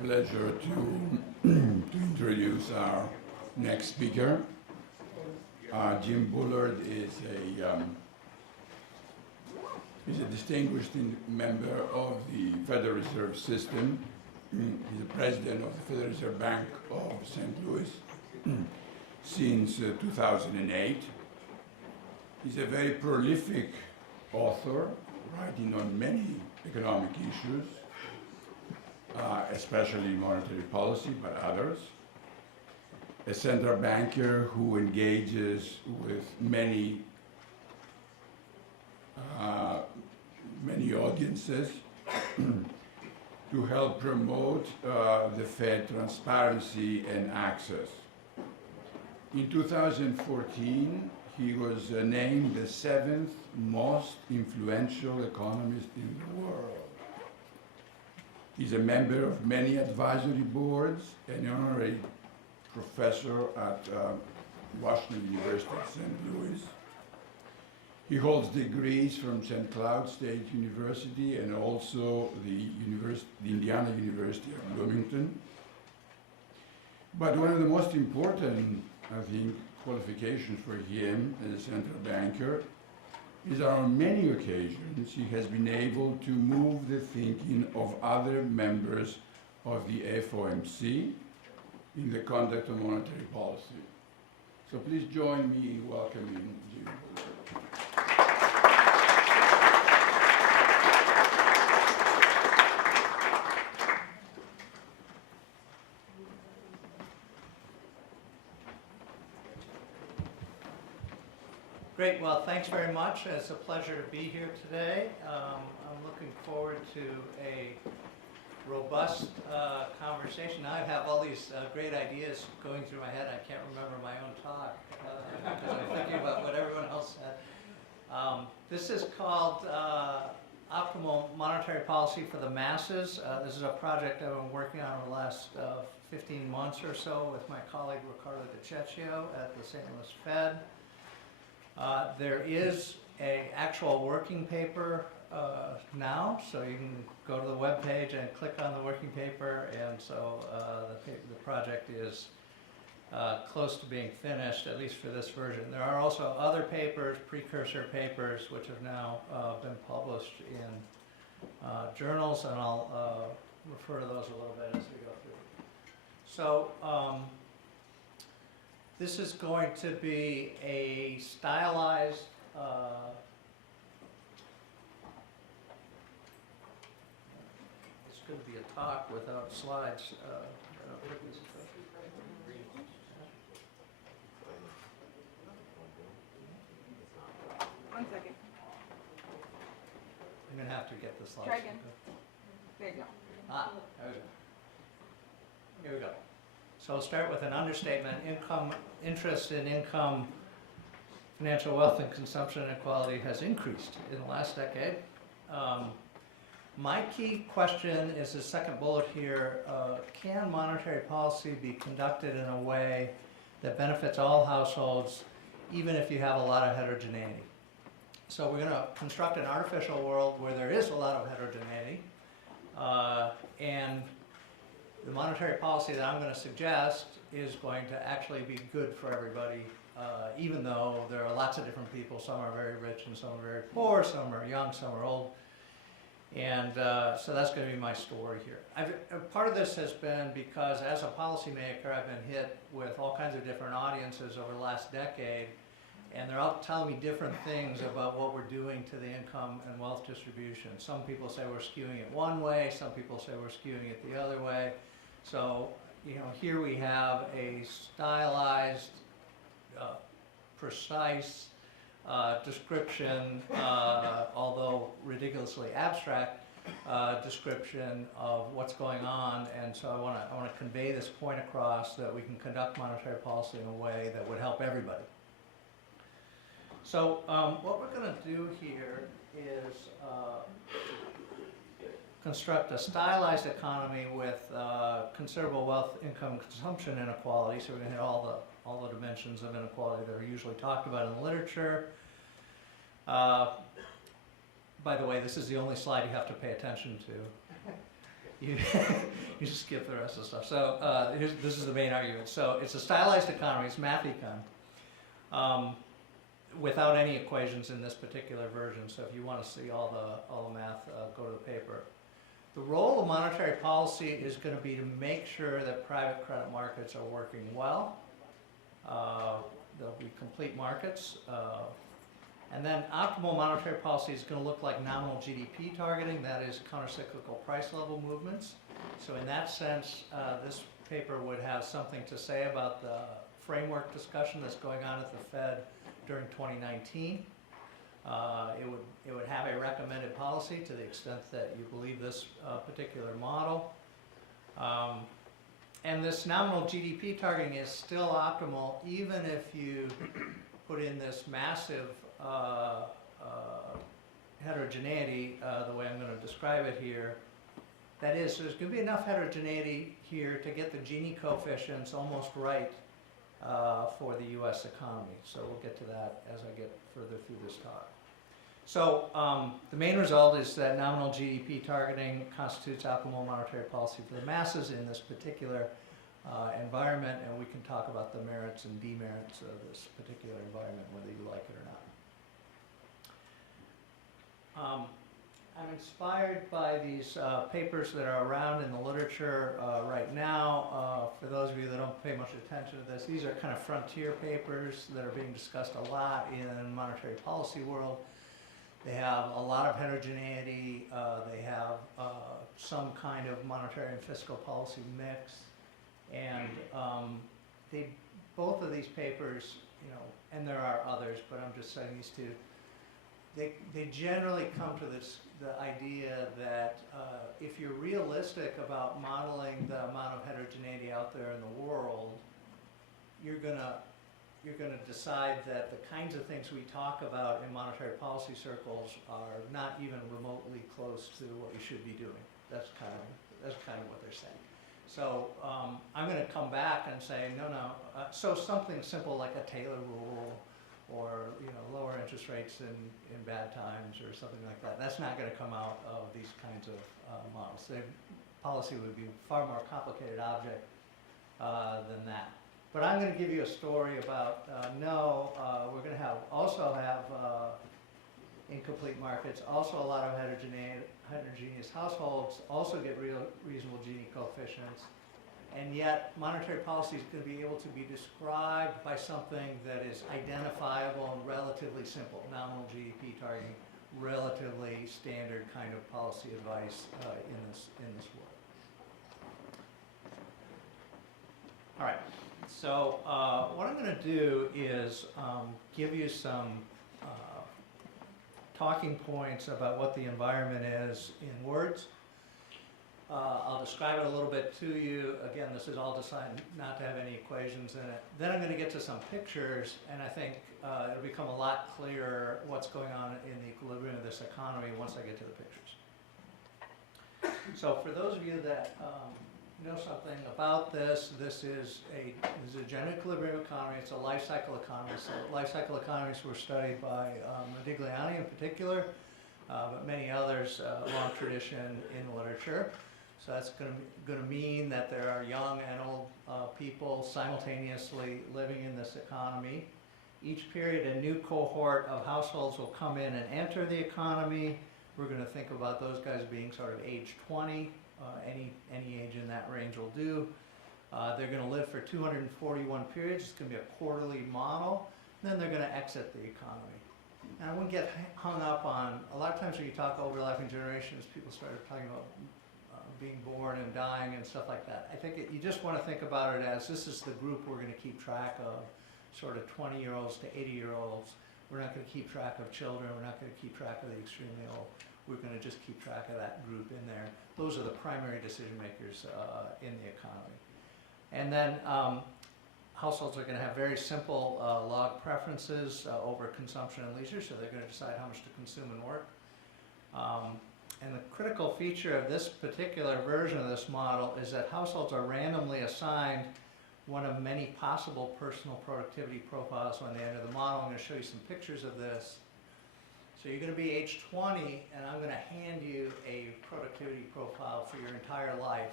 pleasure to introduce our next speaker. Jim Bullard is a distinguished member of the Federal Reserve System. He's the president of the Federal Reserve Bank of St. Louis since 2008. He's a very prolific author, writing on many economic issues, especially monetary policy, but others. A central banker who engages with many audiences to help promote the Fed transparency and access. In 2014, he was named the 7th most influential economist in the world. He's a member of many advisory boards, an honorary professor at Washington University in St. Louis. He holds degrees from St. Cloud State University and also the Indiana University of Bloomington. But one of the most important, I think, qualifications for him as a central banker is that on many occasions he has been able to move the thinking of other members of the FOMC in the conduct of monetary policy. So please join me in welcoming Jim Bullard. Great. Well, thanks very much. It's a pleasure to be here today. I'm looking forward to a robust conversation. Now I have all these great ideas going through my head. I can't remember my own talk because I'm thinking about what everyone else said. This is called Optimal Monetary Policy for the Masses. This is a project I've been working on over the last 15 months or so with my colleague Ricardo Degenerate at the St. Louis Fed. There is an actual working paper now, so you can go to the web page and click on the working paper, and so the project is close to being finished, at least for this version. There are also other papers, precursor papers, which have now been published in journals, and I'll refer to those a little bit as we go through. So this is going to be a stylized it's going to be a talk without slides. One second. I'm going to have to get the slides. Try again. There you go. There we go. Here we go. So I'll start with an understatement. Interest in income, financial wealth, and consumption inequality has increased in the last decade. My key question is the second bullet here. Can monetary policy be conducted in a way that benefits all households, even if you have a lot of heterogeneity? So we're going to construct an artificial world where there is a lot of heterogeneity, and the monetary policy that I'm going to suggest is going to actually be good for everybody, even though there are lots of different people. Some are very rich and some are very poor, some are young, some are old. And so that's going to be my story here. Part of this has been because as a policymaker, I've been hit with all kinds of different audiences over the last decade, and they're all telling me different things about what we're doing to the income and wealth distribution. Some people say we're skewing it one way, some people say we're skewing it the other way. So, here we have a stylized, precise description, although ridiculously abstract, description of what's going on. And so I want to convey this point across that we can conduct monetary policy in a way that would help everybody. So what we're going to do here is construct a stylized economy with considerable wealth, income, consumption inequality. So we're going to hit all the dimensions of inequality that are usually talked about in the literature. By the way, this is the only slide you have to pay attention to. you, you skip the rest of the stuff. So this is the main argument. So it's a stylized economy, it's math econ, without any equations in this particular version. So if you want to see all the math, go to the paper. The role of monetary policy is going to be to make sure that private credit markets are working well. There'll be complete markets. And then optimal monetary policy is going to look like nominal GDP targeting, that is countercyclical price level movements. So in that sense, this paper would have something to say about the framework discussion that's going on at the Fed during 2019. It would have a recommended policy to the extent that you believe this particular model. And this nominal GDP targeting is still optimal even if you put in this massive heterogeneity, the way I'm going to describe it here. That is, there's going to be enough heterogeneity here to get the Gini coefficients almost right for the U.S. economy. So we'll get to that as I get further through this talk. So the main result is that nominal GDP targeting constitutes optimal monetary policy for the masses in this particular environment, and we can talk about the merits and demerits of this particular environment, whether you like it or not. I'm inspired by these papers that are around in the literature right now. For those of you that don't pay much attention to this, these are kind of frontier papers that are being discussed a lot in monetary policy world. They have a lot of heterogeneity. They have some kind of monetary and fiscal policy mix. And both of these papers, you know, and there are others, but I'm just saying these two, they generally come to the idea that if you're realistic about modeling the amount of heterogeneity out there in the world, you're gonna decide that the kinds of things we talk about in monetary policy circles are not even remotely close to what you should be doing. That's kind of what they're saying. So I'm going to come back and say no. So something simple like a Taylor rule, or lower interest rates in bad times, or something like that. That's not going to come out of these kinds of models. Policy would be a far more complicated object than that. But I'm going to give you a story about we're going to also have incomplete markets, also a lot of heterogeneous households, also get reasonable Gini coefficients, and yet monetary policy is going to be able to be described by something that is identifiable and relatively simple, nominal GDP targeting, relatively standard kind of policy advice in this world. All right. So what I'm going to do is give you some talking points about what the environment is in words. I'll describe it a little bit to you. Again, this is all designed not to have any equations in it. Then I'm going to get to some pictures, and I think it'll become a lot clearer what's going on in the equilibrium of this economy once I get to the pictures. So for those of you that know something about this, this is a general equilibrium economy. It's a life cycle economy. So life cycle economies were studied by Modigliani in particular, but many others, long tradition in literature. So that's going to mean that there are young and old people simultaneously living in this economy. Each period, a new cohort of households will come in and enter the economy. We're going to think about those guys being sort of age 20. Any age in that range will do. They're going to live for 241 periods. It's going to be a quarterly model. And then they're going to exit the economy. And I wouldn't get hung up on, a lot of times when you talk overlapping generations, people started talking about being born and dying and stuff like that. I think you just want to think about it as this is the group we're going to keep track of, sort of 20-year-olds to 80-year-olds. We're not going to keep track of children. We're not going to keep track of the extremely old. We're going to just keep track of that group in there. Those are the primary decision makers in the economy. And then households are going to have very simple log preferences over consumption and leisure, so they're going to decide how much to consume and work. And the critical feature of this particular version of this model is that households are randomly assigned one of many possible personal productivity profiles when they enter the model. I'm going to show you some pictures of this. So you're going to be age 20, and I'm going to hand you a productivity profile for your entire life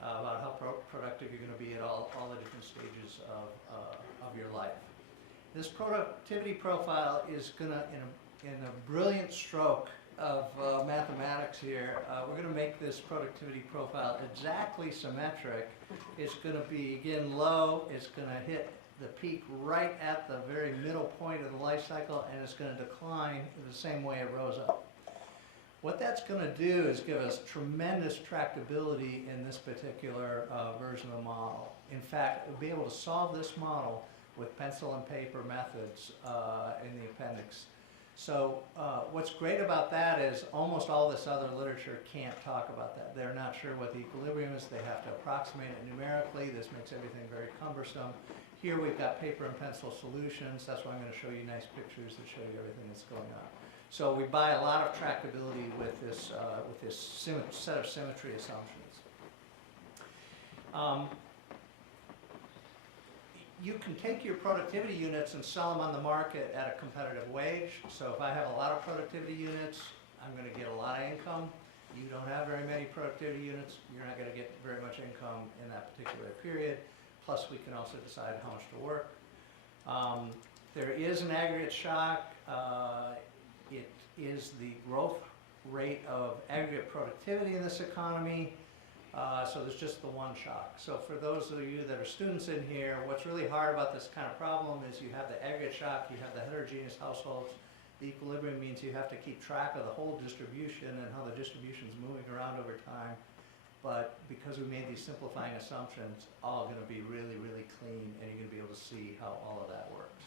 about how productive you're going to be at all the different stages of your life. This productivity profile is going to, in a brilliant stroke of mathematics here, we're going to make this productivity profile exactly symmetric. It's going to begin low, it's going to hit the peak right at the very middle point of the life cycle, and it's going to decline the same way it rose up. What that's going to do is give us tremendous tractability in this particular version of the model. In fact, we'll be able to solve this model with pencil and paper methods in the appendix. So what's great about that is almost all this other literature can't talk about that. They're not sure what the equilibrium is. They have to approximate it numerically. This makes everything very cumbersome. Here we've got paper and pencil solutions. That's why I'm going to show you nice pictures that show you everything that's going on. So we buy a lot of tractability with this set of symmetry assumptions. You can take your productivity units and sell them on the market at a competitive wage. So if I have a lot of productivity units, I'm going to get a lot of income. You don't have very many productivity units, you're not going to get very much income in that particular period. Plus, we can also decide how much to work. There is an aggregate shock. It is the growth rate of aggregate productivity in this economy. So there's just the one shock. So for those of you that are students in here, what's really hard about this kind of problem is you have the aggregate shock, you have the heterogeneous households. The equilibrium means you have to keep track of the whole distribution and how the distribution is moving around over time. But because we made these simplifying assumptions, all going to be really, really clean, and you're going to be able to see how all of that works.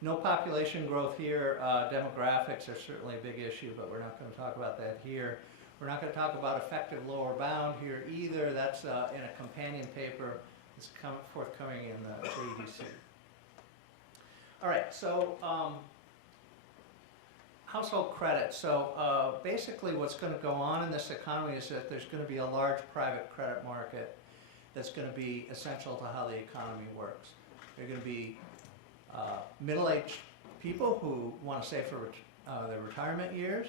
No population growth here. Demographics are certainly a big issue, but we're not going to talk about that here. We're not going to talk about effective lower bound here either. That's in a companion paper that's forthcoming in the JEDC. All right, so household credit. So basically what's going to go on in this economy is that there's going to be a large private credit market that's going to be essential to how the economy works. There are going to be middle-aged people who want to save for their retirement years,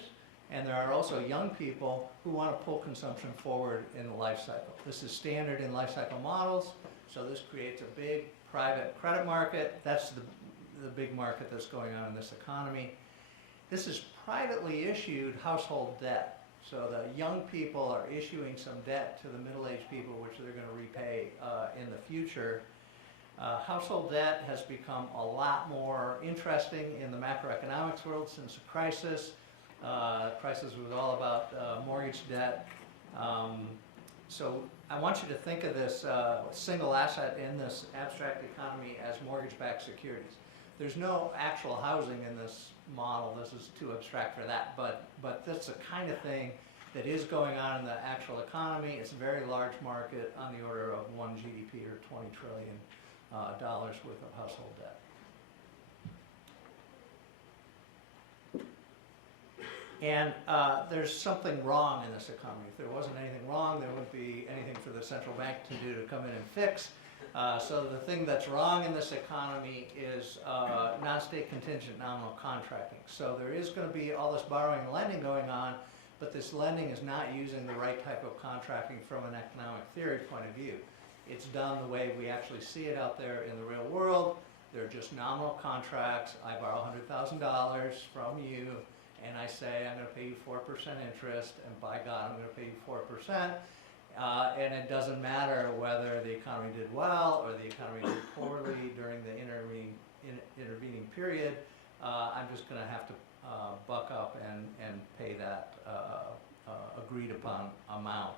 and there are also young people who want to pull consumption forward in the life cycle. This is standard in life cycle models, so this creates a big private credit market. That's the big market that's going on in this economy. This is privately issued household debt. So the young people are issuing some debt to the middle-aged people, which they're going to repay in the future. Household debt has become a lot more interesting in the macroeconomics world since the crisis. Crisis was all about mortgage debt. So I want you to think of this single asset in this abstract economy as mortgage-backed securities. There's no actual housing in this model. This is too abstract for that, but that's the kind of thing that is going on in the actual economy. It's a very large market on the order of 1 GDP or $20 trillion worth of household debt. And there's something wrong in this economy. If there wasn't anything wrong, there wouldn't be anything for the central bank to do to come in and fix. So the thing that's wrong in this economy is non-state contingent nominal contracting. So there is going to be all this borrowing and lending going on, but this lending is not using the right type of contracting from an economic theory point of view. It's done the way we actually see it out there in the real world. They're just nominal contracts. I borrow $100,000 from you, and I say I'm going to pay you 4% interest, and by God, I'm going to pay you 4%. And it doesn't matter whether the economy did well or the economy did poorly during the intervening period. I'm just going to have to buck up and pay that agreed upon amount.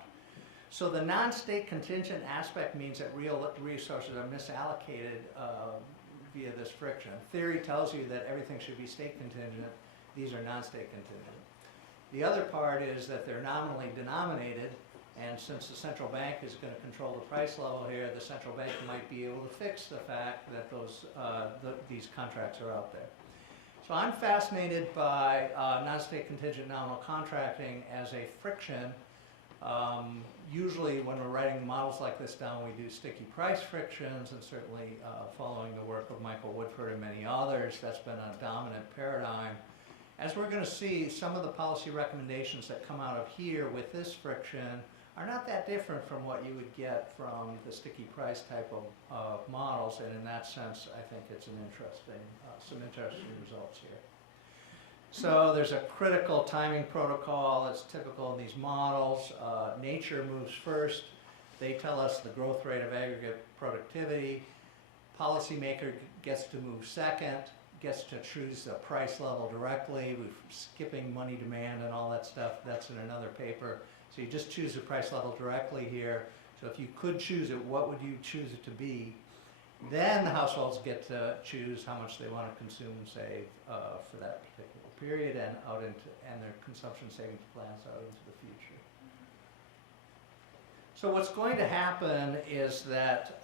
So the non-state contingent aspect means that real resources are misallocated via this friction. Theory tells you that everything should be state contingent. These are non-state contingent. The other part is that they're nominally denominated, and since the central bank is going to control the price level here, the central bank might be able to fix the fact that these contracts are out there. So I'm fascinated by non-state contingent nominal contracting as a friction. Usually when we're writing models like this down, we do sticky price frictions, and certainly following the work of Michael Woodford and many others, that's been a dominant paradigm. As we're going to see, some of the policy recommendations that come out of here with this friction are not that different from what you would get from the sticky price type of models, and in that sense, I think it's an interesting, some interesting results here. So there's a critical timing protocol that's typical in these models. Nature moves first. They tell us the growth rate of aggregate productivity. Policymaker gets to move second, gets to choose the price level directly. We're skipping money demand and all that stuff. That's in another paper. So you just choose the price level directly here. So if you could choose it, what would you choose it to be? Then the households get to choose how much they want to consume and save for that particular period and their consumption savings plans out into the future. So what's going to happen is that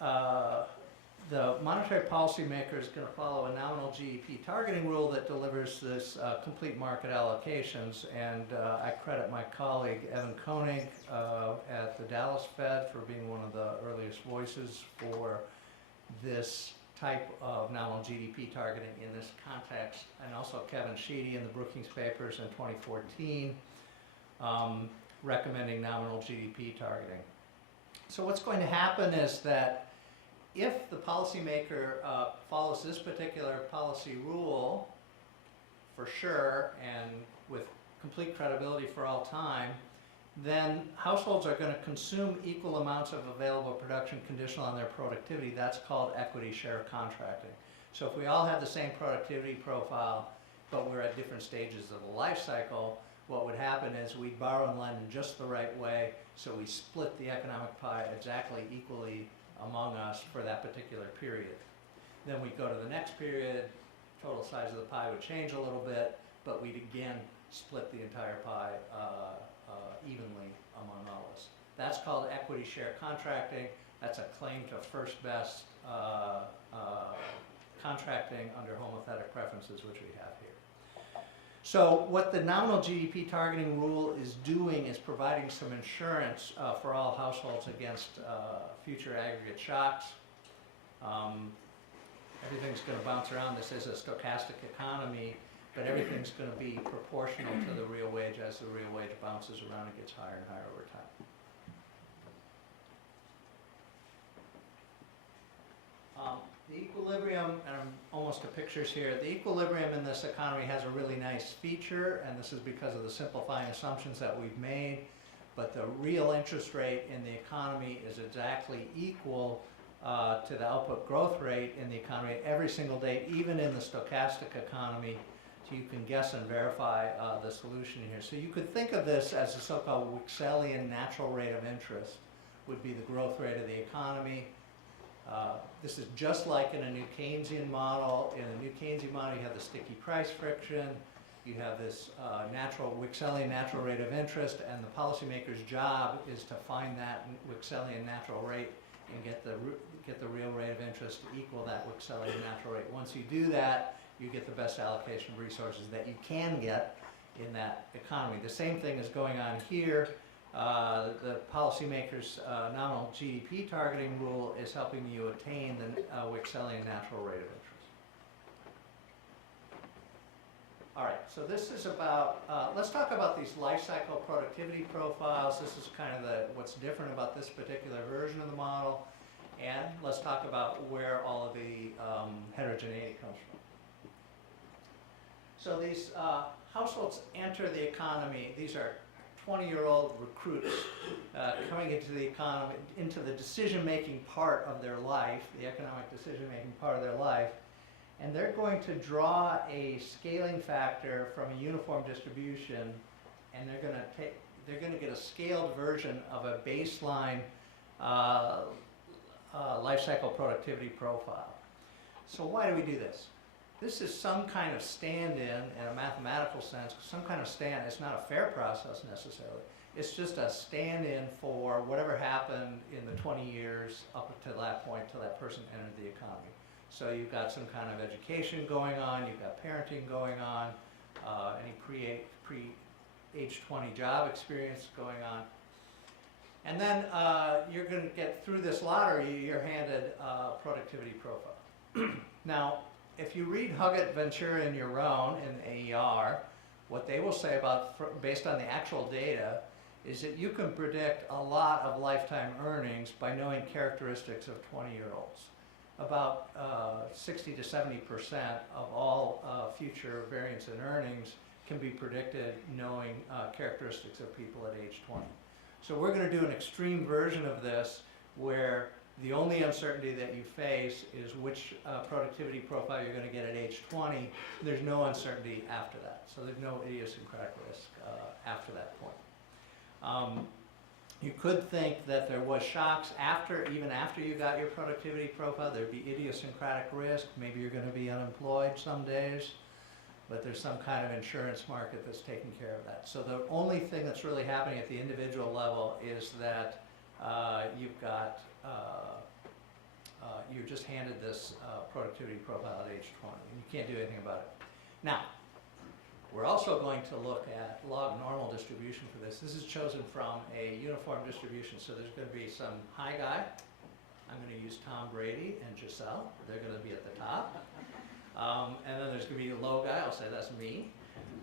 the monetary policy maker is going to follow a nominal GDP targeting rule that delivers this complete market allocations, and I credit my colleague Evan Koenig at the Dallas Fed for being one of the earliest voices for this type of nominal GDP targeting in this context, and also Kevin Sheedy in the Brookings papers in 2014 recommending nominal GDP targeting. So what's going to happen is that if the policymaker follows this particular policy rule for sure and with complete credibility for all time, then households are going to consume equal amounts of available production conditional on their productivity. That's called equity share contracting. So if we all have the same productivity profile, but we're at different stages of the life cycle, what would happen is we'd borrow and lend in just the right way, so we split the economic pie exactly equally among us for that particular period. Then we'd go to the next period, total size of the pie would change a little bit, but we'd again split the entire pie evenly among all of us. That's called equity share contracting. That's a claim to first best contracting under homothetic preferences, which we have here. So what the nominal GDP targeting rule is doing is providing some insurance for all households against future aggregate shocks. Everything's going to bounce around. This is a stochastic economy, but everything's going to be proportional to the real wage as the real wage bounces around and gets higher and higher over time. The equilibrium, and I'm almost to pictures here, the equilibrium in this economy has a really nice feature, and this is because of the simplifying assumptions that we've made, but the real interest rate in the economy is exactly equal to the output growth rate in the economy every single day, even in the stochastic economy. So you can guess and verify the solution here. So you could think of this as the so-called Wickselian natural rate of interest would be the growth rate of the economy. This is just like in a new Keynesian model. In a new Keynesian model, you have the sticky price friction. You have this Wickselian natural rate of interest, and the policymaker's job is to find that Wickselian natural rate and get the real rate of interest to equal that Wickselian natural rate. Once you do that, you get the best allocation of resources that you can get in that economy. The same thing is going on here. The policymaker's nominal GDP targeting rule is helping you attain the Wickselian natural rate of interest. All right, so this is about, let's talk about these life cycle productivity profiles. This is kind of what's different about this particular version of the model. And let's talk about where all of the heterogeneity comes from. So these households enter the economy. These are 20-year-old recruits coming into the economy, into the decision-making part of their life, the economic decision-making part of their life, and they're going to draw a scaling factor from a uniform distribution, and they're going to get a scaled version of a baseline life cycle productivity profile. So why do we do this? This is some kind of stand-in a mathematical sense, some kind of stand. It's not a fair process necessarily. It's just a stand-in for whatever happened in the 20 years up to that point till that person entered the economy. So you've got some kind of education going on, you've got parenting going on, any pre-age 20 job experience going on. And then you're going to get through this lottery, you're handed a productivity profile. Now, if you read Huggett, Ventura, and Yaron in AER, what they will say about, based on the actual data, is that you can predict a lot of lifetime earnings by knowing characteristics of 20-year-olds. About 60 to 70% of all future variance in earnings can be predicted knowing characteristics of people at age 20. So we're going to do an extreme version of this where the only uncertainty that you face is which productivity profile you're going to get at age 20. There's no uncertainty after that. So there's no idiosyncratic risk after that point. You could think that there was shocks even after you got your productivity profile. There'd be idiosyncratic risk. Maybe you're going to be unemployed some days, but there's some kind of insurance market that's taking care of that. So the only thing that's really happening at the individual level is that you're just handed this productivity profile at age 20, and you can't do anything about it. Now, we're also going to look at log normal distribution for this. This is chosen from a uniform distribution, so there's going to be some high guy. I'm going to use Tom Brady and Giselle. They're going to be at the top. And then there's going to be a low guy. I'll say that's me.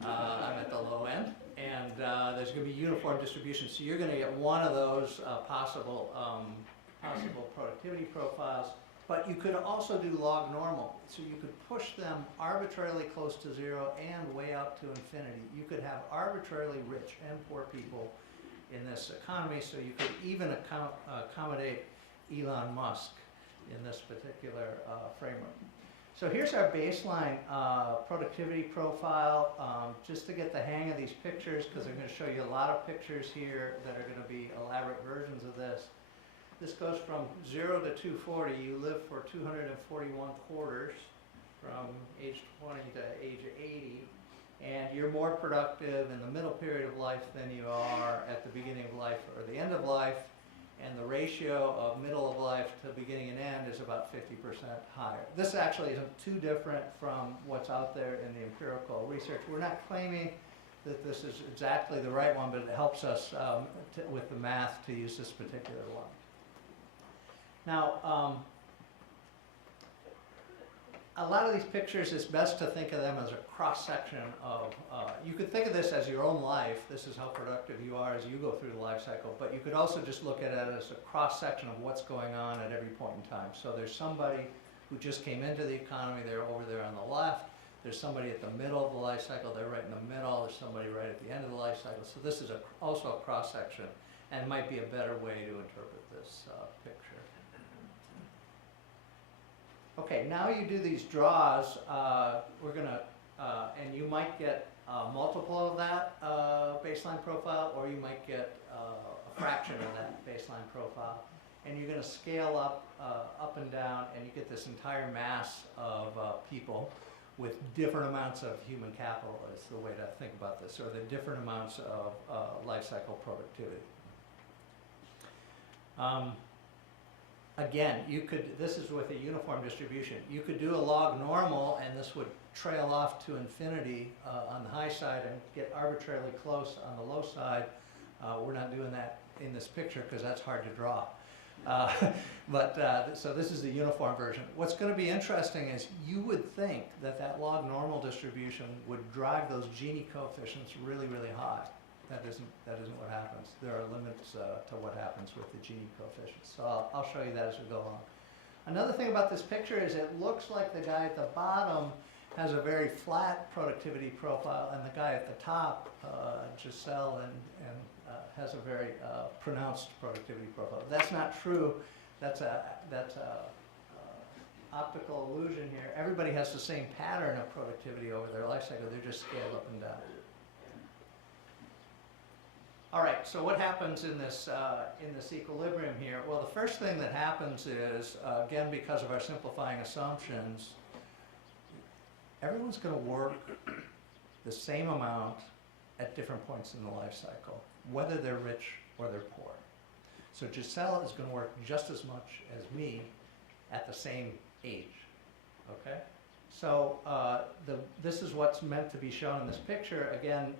I'm at the low end. And there's going to be uniform distribution. So you're going to get one of those possible productivity profiles. But you could also do log normal. So you could push them arbitrarily close to zero and way out to infinity. You could have arbitrarily rich and poor people in this economy, so you could even accommodate Elon Musk in this particular framework. So here's our baseline productivity profile, just to get the hang of these pictures, because I'm going to show you a lot of pictures here that are going to be elaborate versions of this. This goes from 0 to 240. You live for 241 quarters from age 20 to age 80, and you're more productive in the middle period of life than you are at the beginning of life or the end of life, and the ratio of middle of life to beginning and end is about 50% higher. This actually isn't too different from what's out there in the empirical research. We're not claiming that this is exactly the right one, but it helps us with the math to use this particular one. Now, a lot of these pictures, it's best to think of them as a cross-section of, you could think of this as your own life. This is how productive you are as you go through the life cycle. But you could also just look at it as a cross-section of what's going on at every point in time. So there's somebody who just came into the economy. They're over there on the left. There's somebody at the middle of the life cycle. They're right in the middle. There's somebody right at the end of the life cycle. So this is also a cross-section, and might be a better way to interpret this picture. Okay, now you do these draws, we're gonna, and you might get a multiple of that baseline profile, or you might get a fraction of that baseline profile. And you're gonna scale up and down, and you get this entire mass of people with different amounts of human capital is the way to think about this, or the different amounts of life cycle productivity. Again, this is with a uniform distribution. You could do a log normal, and this would trail off to infinity on the high side and get arbitrarily close on the low side. We're not doing that in this picture because that's hard to draw. So this is the uniform version. What's going to be interesting is you would think that that log normal distribution would drive those Gini coefficients really, really high. That isn't what happens. There are limits to what happens with the Gini coefficients. So I'll show you that as we go along. Another thing about this picture is it looks like the guy at the bottom has a very flat productivity profile, and the guy at the top, Giselle, has a very pronounced productivity profile. That's not true. That's a optical illusion here. Everybody has the same pattern of productivity over their life cycle. They're just scaled up and down. All right, so what happens in this equilibrium here? Well, the first thing that happens is, again, because of our simplifying assumptions, everyone's going to work the same amount at different points in the life cycle, whether they're rich or they're poor. So Giselle is going to work just as much as me at the same age, okay? So this is what's meant to be shown in this picture. Again,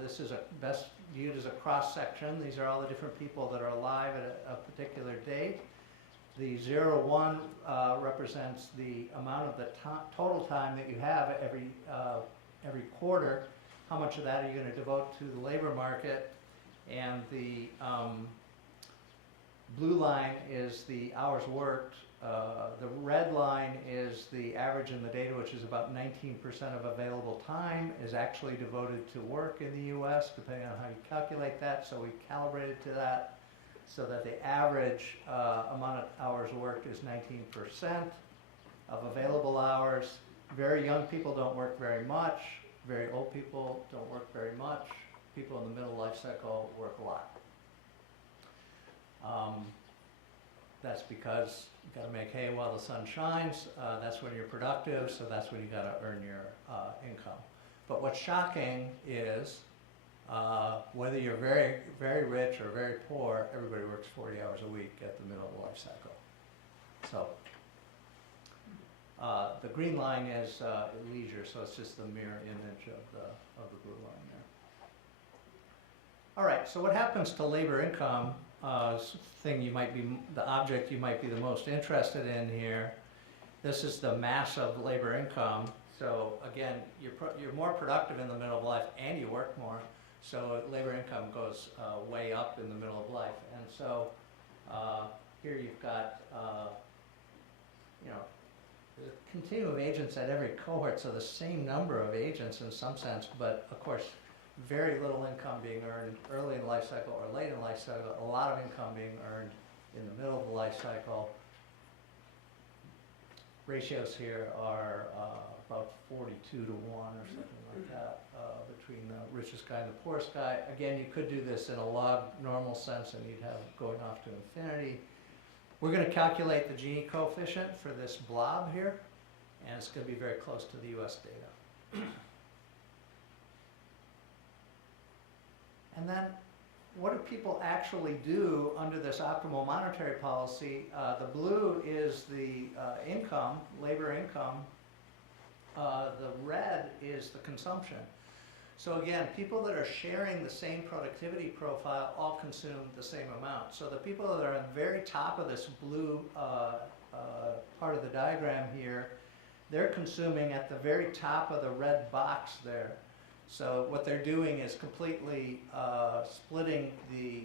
this is best viewed as a cross-section. These are all the different people that are alive at a particular date. The 0-1 represents the amount of the total time that you have every quarter, how much of that are you going to devote to the labor market? And the blue line is the hours worked. The red line is the average in the data, which is about 19% of available time is actually devoted to work in the US, depending on how you calculate that. So we calibrated to that so that the average amount of hours worked is 19% of available hours. Very young people don't work very much. Very old people don't work very much. People in the middle life cycle work a lot. That's because you got to make hay while the sun shines. That's when you're productive, so that's when you got to earn your income. But what's shocking is whether you're very, very rich or very poor, everybody works 40 hours a week at the middle of the life cycle. So the green line is leisure, so it's just the mirror image of the blue line there. All right, so what happens to labor income? The object you might be the most interested in here. This is the mass of labor income. So again, you're more productive in the middle of life and you work more. So labor income goes way up in the middle of life. And so here you've got, there's a continuum of agents at every cohort, so the same number of agents in some sense, but of course, very little income being earned early in the life cycle or late in the life cycle, a lot of income being earned in the middle of the life cycle. Ratios here are about 42 to 1 or something like that between the richest guy and the poorest guy. Again, you could do this in a log normal sense and you'd have going off to infinity. We're going to calculate the Gini coefficient for this blob here, and it's going to be very close to the US data. And then what do people actually do under this optimal monetary policy? The blue is the income, labor income. The red is the consumption. So again, people that are sharing the same productivity profile all consume the same amount. So the people that are at the very top of this blue part of the diagram here, they're consuming at the very top of the red box there. So what they're doing is completely splitting the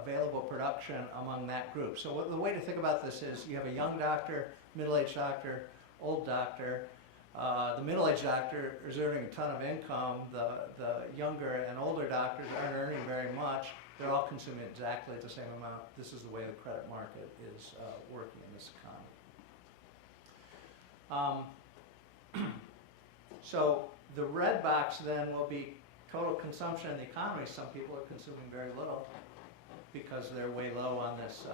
available production among that group. So the way to think about this is you have a young doctor, middle-aged doctor, old doctor. The middle-aged doctor is earning a ton of income. The younger and older doctors aren't earning very much. They're all consuming exactly the same amount. This is the way the credit market is working in this economy. So the red box then will be total consumption in the economy. Some people are consuming very little because they're way low on this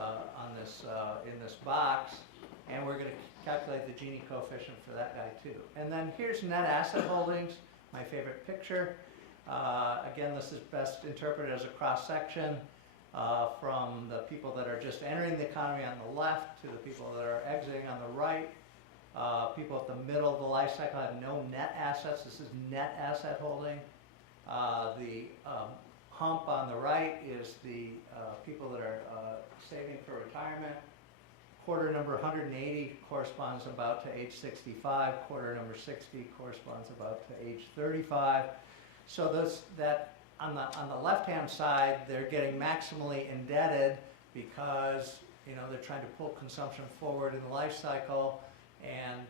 in this box, and we're going to calculate the Gini coefficient for that guy too. And then here's net asset holdings, my favorite picture. Again, this is best interpreted as a cross section from the people that are just entering the economy on the left to the people that are exiting on the right. People at the middle of the life cycle have no net assets. This is net asset holding. The hump on the right is the people that are saving for retirement. Quarter number 180 corresponds about to age 65. Quarter number 60 corresponds about to age 35. So that on the left-hand side, they're getting maximally indebted because they're trying to pull consumption forward in the life cycle. And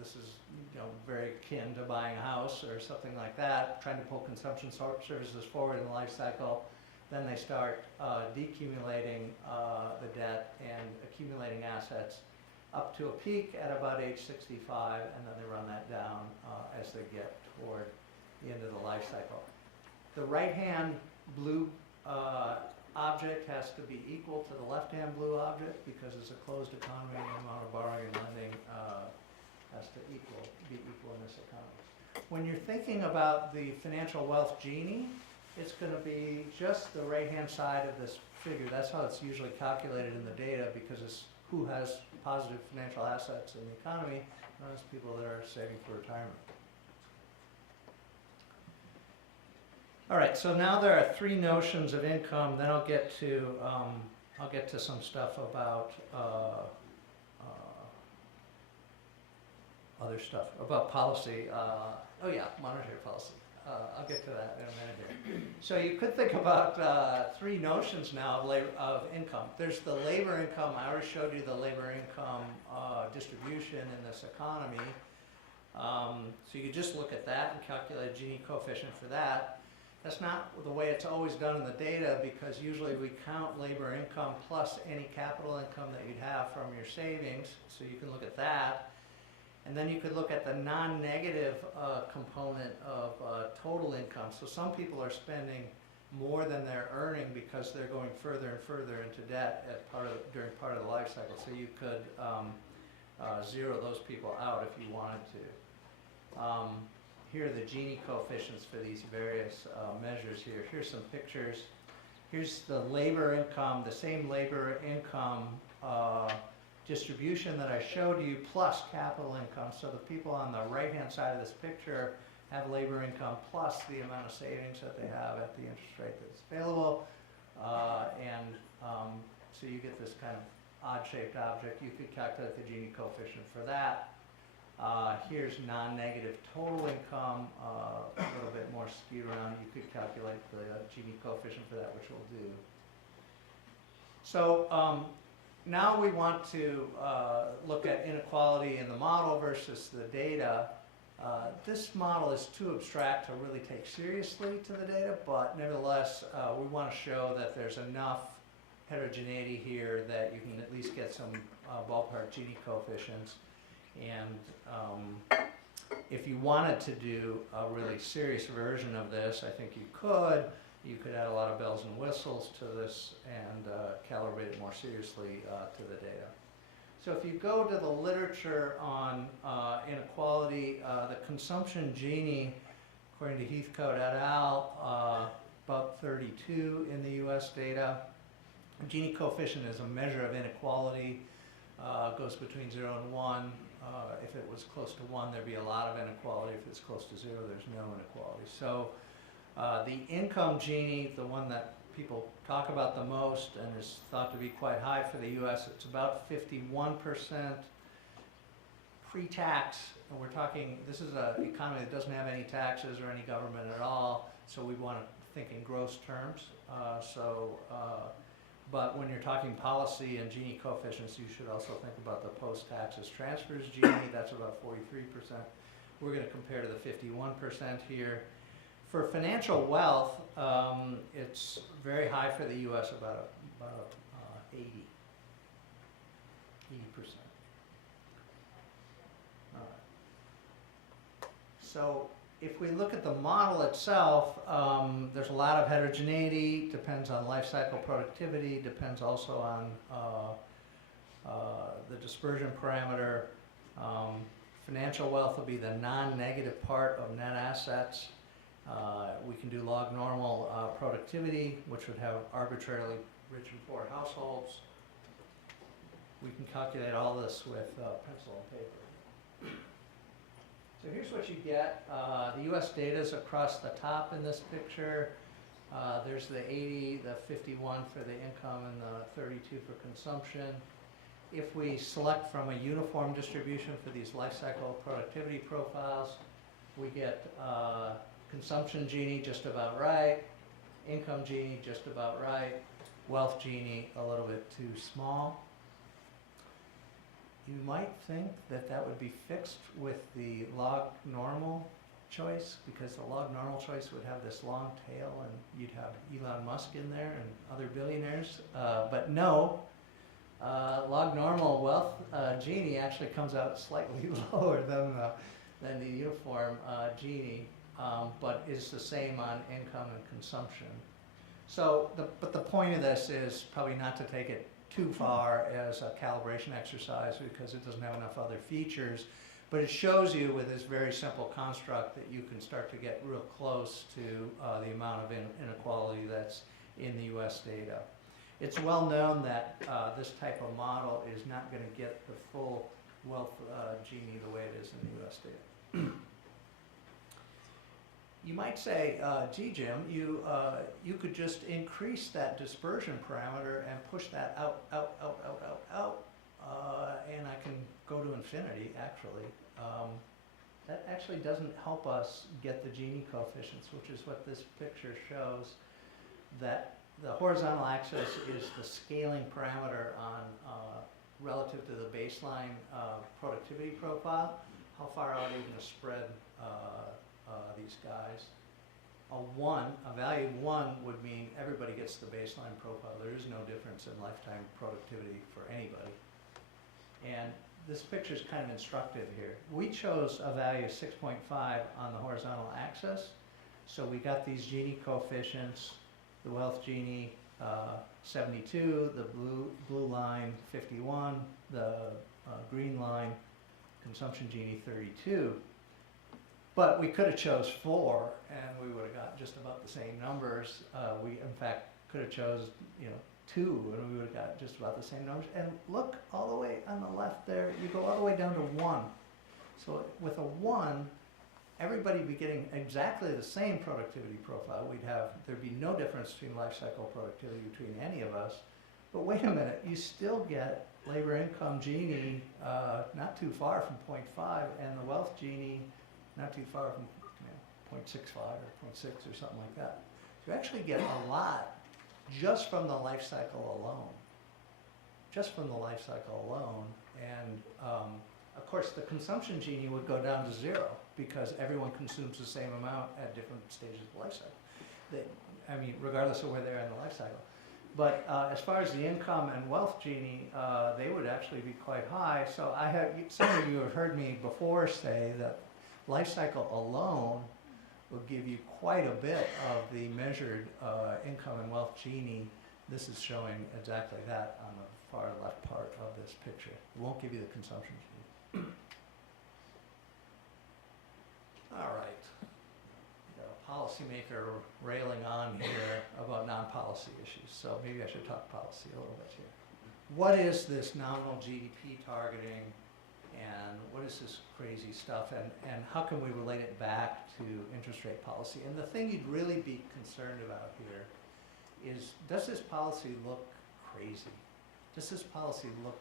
this is very akin to buying a house or something like that, trying to pull consumption services forward in the life cycle. Then they start decumulating the debt and accumulating assets up to a peak at about age 65, and then they run that down as they get toward the end of the life cycle. The right-hand blue object has to be equal to the left-hand blue object because it's a closed economy and the amount of borrowing and lending has to be equal in this economy. When you're thinking about the financial wealth Gini, it's going to be just the right-hand side of this figure. That's how it's usually calculated in the data because it's who has positive financial assets in the economy, and those people that are saving for retirement. All right, so now there are three notions of income. Then I'll get to some stuff about other stuff about policy. Monetary policy. I'll get to that in a minute here. So you could think about three notions now of income. There's the labor income. I already showed you the labor income distribution in this economy. So you could just look at that and calculate a Gini coefficient for that. That's not the way it's always done in the data, because usually we count labor income plus any capital income that you'd have from your savings. So you can look at that. And then you could look at the non-negative component of total income. So some people are spending more than they're earning because they're going further and further into debt during part of the life cycle. So you could zero those people out if you wanted to. Here are the Gini coefficients for these various measures here. Here's some pictures. Here's the labor income, the same labor income distribution that I showed you, plus capital income. So the people on the right-hand side of this picture have labor income plus the amount of savings that they have at the interest rate that's available. So you get this kind of odd-shaped object. You could calculate the Gini coefficient for that. Here's non-negative total income, a little bit more skewed around. You could calculate the Gini coefficient for that, which we'll do. So now we want to look at inequality in the model versus the data. This model is too abstract to really take seriously to the data, but nevertheless, we want to show that there's enough heterogeneity here that you can at least get some ballpark Gini coefficients. And if you wanted to do a really serious version of this, I think you could. You could add a lot of bells and whistles to this and calibrate it more seriously to the data. So if you go to the literature on inequality, the consumption Gini, according to Heathcote et al., about 32 in the US data. Gini coefficient is a measure of inequality, goes between 0 and 1. If it was close to 1, there'd be a lot of inequality. If it's close to 0, there's no inequality. So the income Gini, the one that people talk about the most and is thought to be quite high for the US, it's about 51% pre-tax. And we're talking, this is an economy that doesn't have any taxes or any government at all, so we want to think in gross terms. But when you're talking policy and Gini coefficients, you should also think about the post-taxes transfers Gini. That's about 43%. We're going to compare to the 51% here. For financial wealth, it's very high for the U.S., about 80%. All right. So if we look at the model itself, there's a lot of heterogeneity, depends on life cycle productivity, depends also on the dispersion parameter. Financial wealth will be the non-negative part of net assets. We can do log normal productivity, which would have arbitrarily rich and poor households. We can calculate all this with pencil and paper. So here's what you get. The US data is across the top in this picture. There's the 80, the 51 for the income, and the 32 for consumption. If we select from a uniform distribution for these life cycle productivity profiles, we get consumption Gini just about right, income Gini just about right, wealth Gini a little bit too small. You might think that that would be fixed with the log normal choice, because the log normal choice would have this long tail and you'd have Elon Musk in there and other billionaires. But no, log normal wealth Gini actually comes out slightly lower than the uniform Gini, but is the same on income and consumption. So, but the point of this is probably not to take it too far as a calibration exercise, because it doesn't have enough other features, but it shows you with this very simple construct that you can start to get real close to the amount of inequality that's in the US data. It's well known that this type of model is not going to get the full wealth Gini the way it is in the US data. You might say, gee, Jim, you could just increase that dispersion parameter and push that out, and I can go to infinity, actually. that actually doesn't help us get the Gini coefficients, which is what this picture shows, that the horizontal axis is the scaling parameter on relative to the baseline productivity profile. How far out are you going to spread these guys? A value 1 would mean everybody gets the baseline profile. There is no difference in lifetime productivity for anybody. And this picture is kind of instructive here. We chose a value of 6.5 on the horizontal axis. So we got these Gini coefficients, the wealth Gini 72, the blue line 51, the green line consumption Gini 32. But we could have chose 4, and we would have got just about the same numbers. We, in fact, could have chose, 2, and we would have got just about the same numbers. And look all the way on the left there, you go all the way down to 1. So with a 1, everybody would be getting exactly the same productivity profile. There'd be no difference between life cycle productivity between any of us. But wait a minute, you still get labor income Gini not too far from 0.5, and the wealth Gini not too far from 0.65 or 0.6 or something like that. So you actually get a lot just from the life cycle alone. Just from the life cycle alone. And of course the consumption Gini would go down to 0 because everyone consumes the same amount at different stages of the life cycle. Regardless of where they're in the life cycle. But as far as the income and wealth Gini, they would actually be quite high. So some of you have heard me before say that life cycle alone will give you quite a bit of the measured income and wealth Gini. This is showing exactly that on the far left part of this picture. It won't give you the consumption Gini. All right. Got a policymaker railing on here about non-policy issues, so maybe I should talk policy a little bit here. What is this nominal GDP targeting? And what is this crazy stuff, and how can we relate it back to interest rate policy? And the thing you'd really be concerned about here is, does this policy look crazy? Does this policy look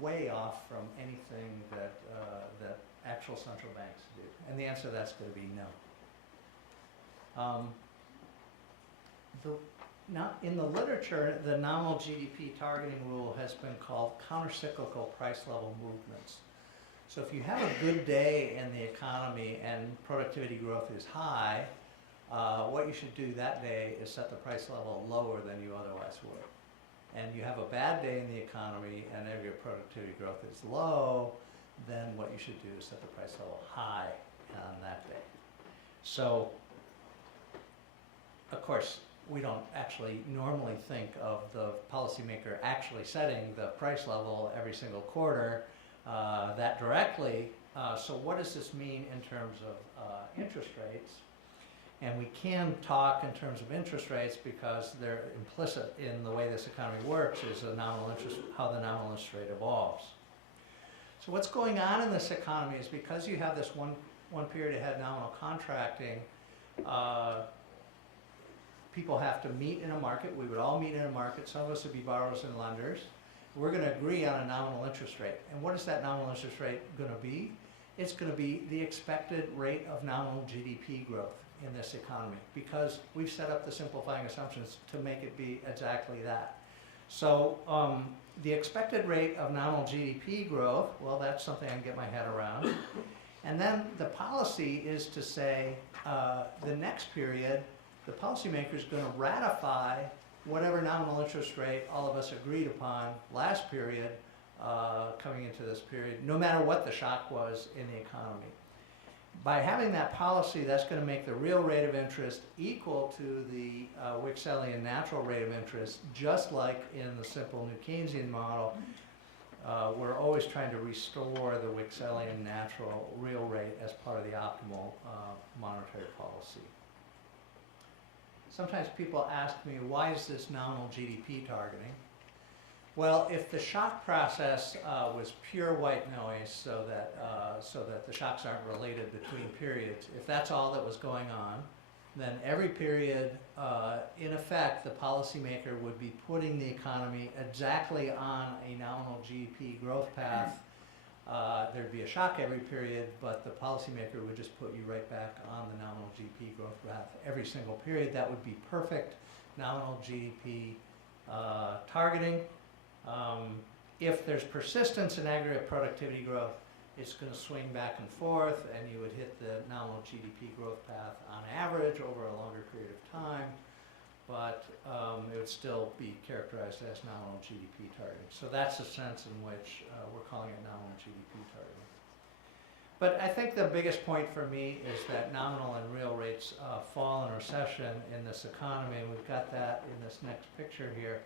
way off from anything that actual central banks do? And the answer to that's going to be no. Now, in the literature, the nominal GDP targeting rule has been called countercyclical price level movements. So if you have a good day in the economy and productivity growth is high, what you should do that day is set the price level lower than you otherwise would. And you have a bad day in the economy and your productivity growth is low, then what you should do is set the price level high on that day. So, of course, we don't actually normally think of the policymaker actually setting the price level every single quarter that directly. So what does this mean in terms of interest rates? And we can talk in terms of interest rates because they're implicit in the way this economy works is how the nominal interest rate evolves. So what's going on in this economy is because you have this one period ahead nominal contracting, people have to meet in a market. We would all meet in a market. Some of us would be borrowers and lenders. We're going to agree on a nominal interest rate. And what is that nominal interest rate going to be? It's going to be the expected rate of nominal GDP growth in this economy because we've set up the simplifying assumptions to make it be exactly that. So the expected rate of nominal GDP growth, well, that's something I can get my head around. And then the policy is to say the next period, the policymaker is going to ratify whatever nominal interest rate all of us agreed upon last period coming into this period, no matter what the shock was in the economy. By having that policy, that's going to make the real rate of interest equal to the Wickselian natural rate of interest, just like in the simple New Keynesian model. We're always trying to restore the Wickselian natural real rate as part of the optimal monetary policy. Sometimes people ask me, why is this nominal GDP targeting? Well, if the shock process was pure white noise so that the shocks aren't related between periods, if that's all that was going on, then every period, in effect, the policymaker would be putting the economy exactly on a nominal GDP growth path there'd be a shock every period, but the policymaker would just put you right back on the nominal GDP growth graph every single period. That would be perfect nominal GDP targeting. If there's persistence in aggregate productivity growth, it's going to swing back and forth, and you would hit the nominal GDP growth path on average over a longer period of time, but it would still be characterized as nominal GDP targeting. So that's the sense in which we're calling it nominal GDP targeting. But I think the biggest point for me is that nominal and real rates fall in recession in this economy, and we've got that in this next picture here.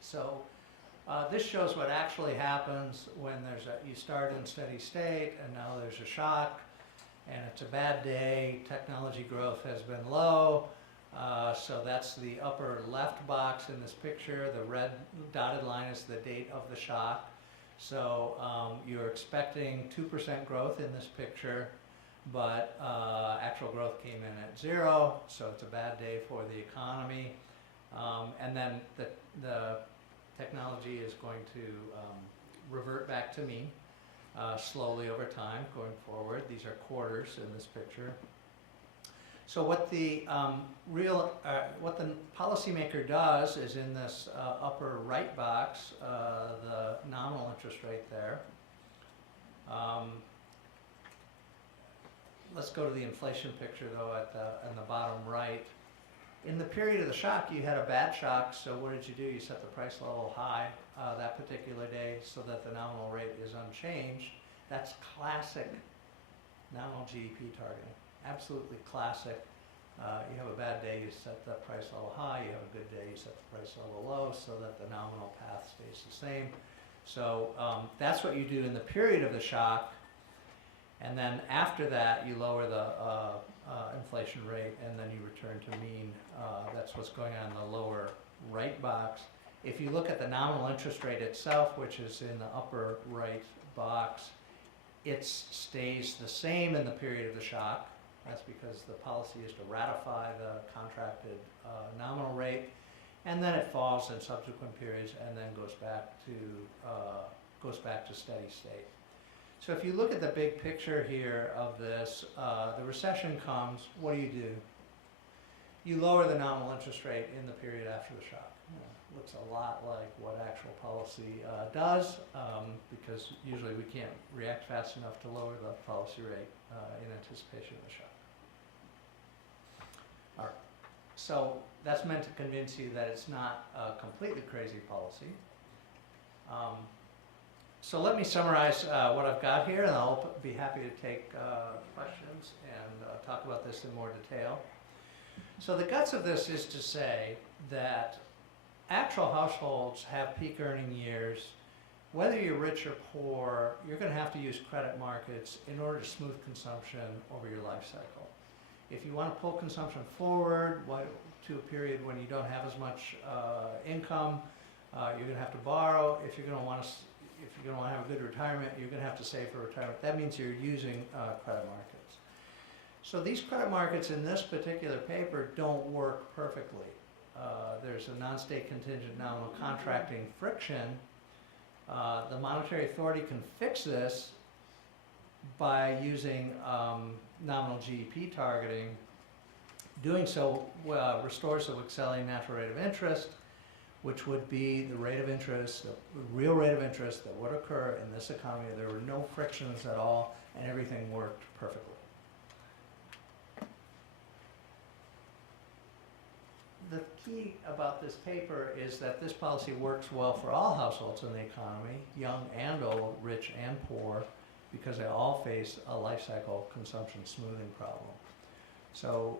So this shows what actually happens when you start in steady state and now there's a shock and it's a bad day. Technology growth has been low. So that's the upper left box in this picture. The red dotted line is the date of the shock. So you're expecting 2% growth in this picture, but actual growth came in at 0, so it's a bad day for the economy. And then the technology is going to revert back to mean slowly over time going forward. These are quarters in this picture. So what the what the policymaker does is in this upper right box, the nominal interest rate there. Let's go to the inflation picture though in the bottom right. In the period of the shock, you had a bad shock, so what did you do? You set the price level high that particular day so that the nominal rate is unchanged. That's classic nominal GDP targeting. Absolutely classic. You have a bad day, you set the price level high. You have a good day, you set the price level low so that the nominal path stays the same. So that's what you do in the period of the shock. And then after that, you lower the inflation rate and then you return to mean. That's what's going on in the lower right box. If you look at the nominal interest rate itself, which is in the upper right box, it stays the same in the period of the shock. That's because the policy is to ratify the contracted nominal rate, and then it falls in subsequent periods and then goes back to steady state. So if you look at the big picture here of this, the recession comes, what do? You lower the nominal interest rate in the period after the shock. Looks a lot like what actual policy does, because usually we can't react fast enough to lower the policy rate in anticipation of the shock. All right. So that's meant to convince you that it's not a completely crazy policy. So let me summarize what I've got here, and I'll be happy to take questions and talk about this in more detail. So the guts of this is to say that actual households have peak earning years. Whether you're rich or poor, you're going to have to use credit markets in order to smooth consumption over your life cycle. If you want to pull consumption forward to a period when you don't have as much income, you're going to have to borrow. If you're going to want to have a good retirement, you're going to have to save for retirement. That means you're using credit markets. So these credit markets in this particular paper don't work perfectly. There's a non-state contingent nominal contracting friction. The monetary authority can fix this by using nominal GDP targeting. Doing so restores the Wexelian natural rate of interest, which would be the rate of interest, the real rate of interest that would occur in this economy. There were no frictions at all, and everything worked perfectly. The key about this paper is that this policy works well for all households in the economy, young and old, rich and poor, because they all face a life cycle consumption smoothing problem. So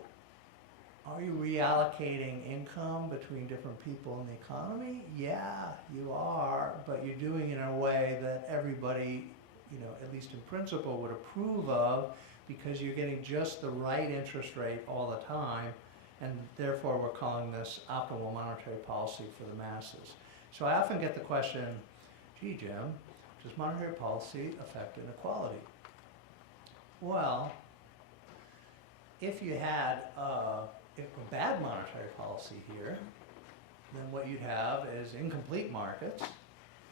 are you reallocating income between different people in the economy? Yeah, you are, but you're doing it in a way that everybody, at least in principle, would approve of, because you're getting just the right interest rate all the time, and therefore we're calling this optimal monetary policy for the masses. So I often get the question, gee, Jim, does monetary policy affect inequality? Well, if you had a bad monetary policy here, then what you'd have is incomplete markets,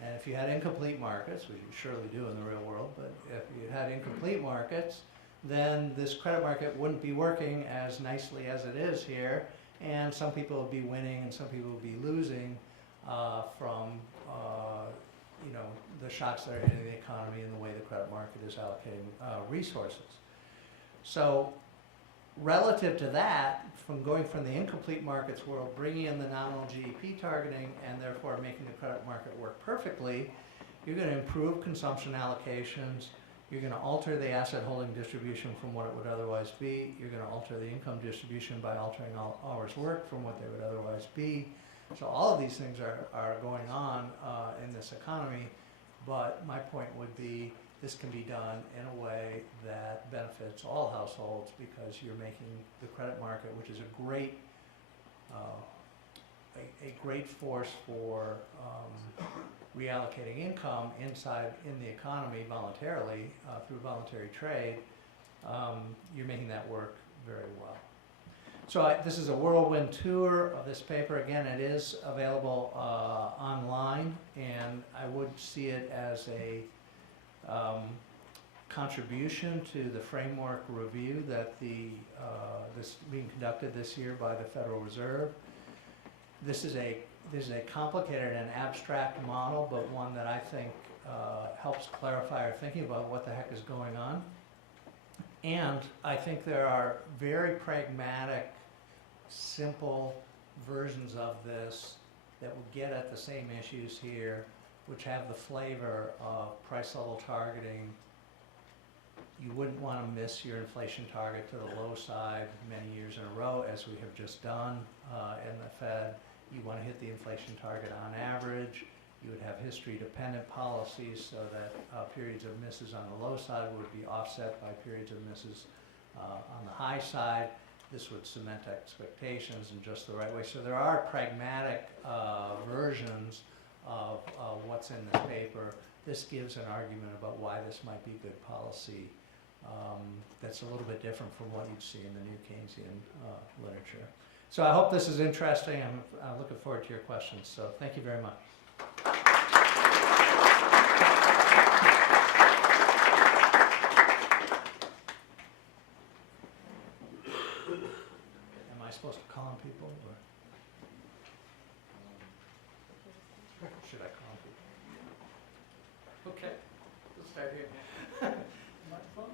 And if you had incomplete markets, which you surely do in the real world, but if you had incomplete markets, then this credit market wouldn't be working as nicely as it is here, and some people would be winning and some people would be losing from you know, the shocks that are hitting the economy and the way the credit market is allocating resources. So relative to that, from going from the incomplete markets world, bringing in the nominal GDP targeting and therefore making the credit market work perfectly, you're going to improve consumption allocations, you're going to alter the asset holding distribution from what it would otherwise be, you're going to alter the income distribution by altering all hours worked from what they would otherwise be. So all of these things are going on in this economy, but my point would be this can be done in a way that benefits all households because you're making the credit market, which is a great force for reallocating income inside in the economy voluntarily through voluntary trade, you're making that work very well. So this is a whirlwind tour of this paper. Again, it is available online, and I would see it as a contribution to the framework review that this being conducted this year by the Federal Reserve. This is a complicated and abstract model, but one that I think helps clarify our thinking about what the heck is going on. And I think there are very pragmatic, simple versions of this that will get at the same issues here, which have the flavor of price level targeting. You wouldn't want to miss your inflation target to the low side many years in a row, as we have just done in the Fed. You want to hit the inflation target on average. You would have history-dependent policies so that periods of misses on the low side would be offset by periods of misses on the high side. This would cement expectations in just the right way. So there are pragmatic versions of what's in this paper. This gives an argument about why this might be good policy that's a little bit different from what you'd see in the new Keynesian literature. So I hope this is interesting. I'm looking forward to your questions. So thank you very much. Am I supposed to call on people, or should I call on people? Okay, let's start here. Microphone?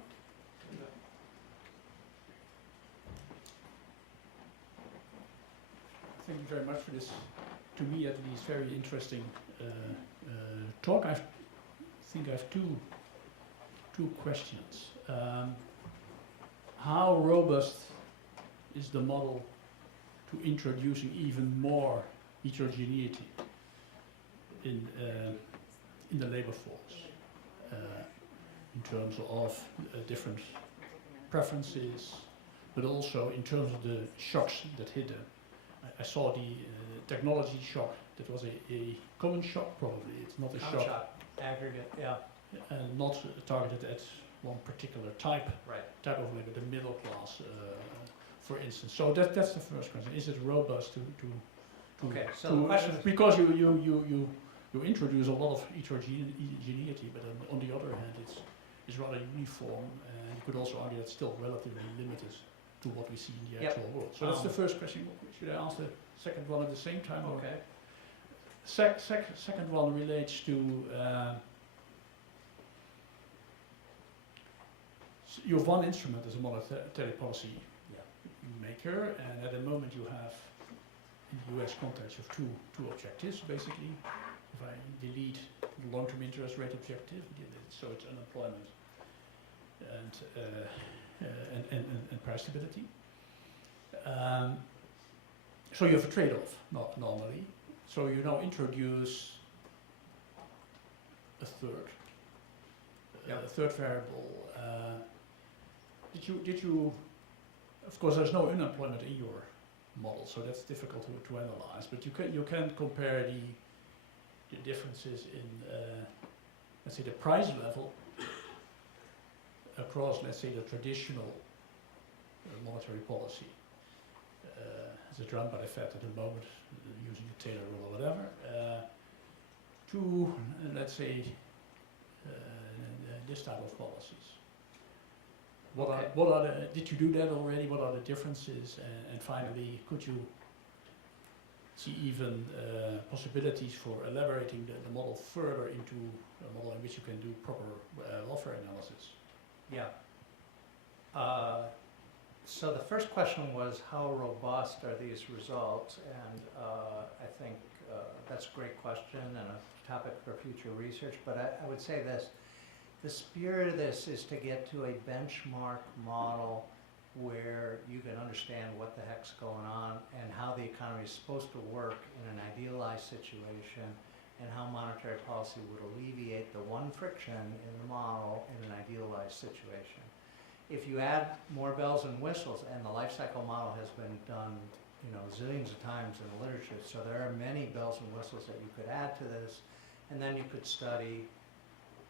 Thank you very much for this, to me at least, very interesting talk. I think I have two questions. How robust is the model to introducing even more heterogeneity in the labor force, in terms of different preferences, but also in terms of the shocks that hit them? I saw the technology shock. That was a common shock, probably. It's not a shock. Aggregate, yeah. And not targeted at one particular type Right. of labor, the middle class, for instance. So that's the first question. Is it robust to Okay, so the question is, because you introduce a lot of heterogeneity, but on the other hand, it's rather uniform, and you could also argue that's still relatively limited to what we see in the actual world. So that's the first question. Should I ask the second one at the same time? okay. Second one relates to you have one instrument as a monetary policy maker, and at the moment you have, in the US context, you have two objectives basically. If I delete the long-term interest rate objective, so it's unemployment and price stability. So you have a trade-off, not normally. So you now introduce a third variable. Did you? Of course, there's no unemployment in your model, so that's difficult to analyze. But you can compare the differences in let's say the price level across, let's say, the traditional monetary policy as it's run by the Fed at the moment, using the Taylor rule or whatever, to, let's say, this type of policies. Okay. Did you do that already? What are the differences? And finally, could you see even possibilities for elaborating the model further into a model in which you can do proper welfare analysis? Yeah. So the first question was, how robust are these results? And I think that's a great question and a topic for future research. But I would say this. The spirit of this is to get to a benchmark model where you can understand what the heck's going on and how the economy is supposed to work in an idealized situation, and how monetary policy would alleviate the one friction in the model in an idealized situation. If you add more bells and whistles, and the life cycle model has been done, zillions of times in the literature, so there are many bells and whistles that you could add to this, and then you could study,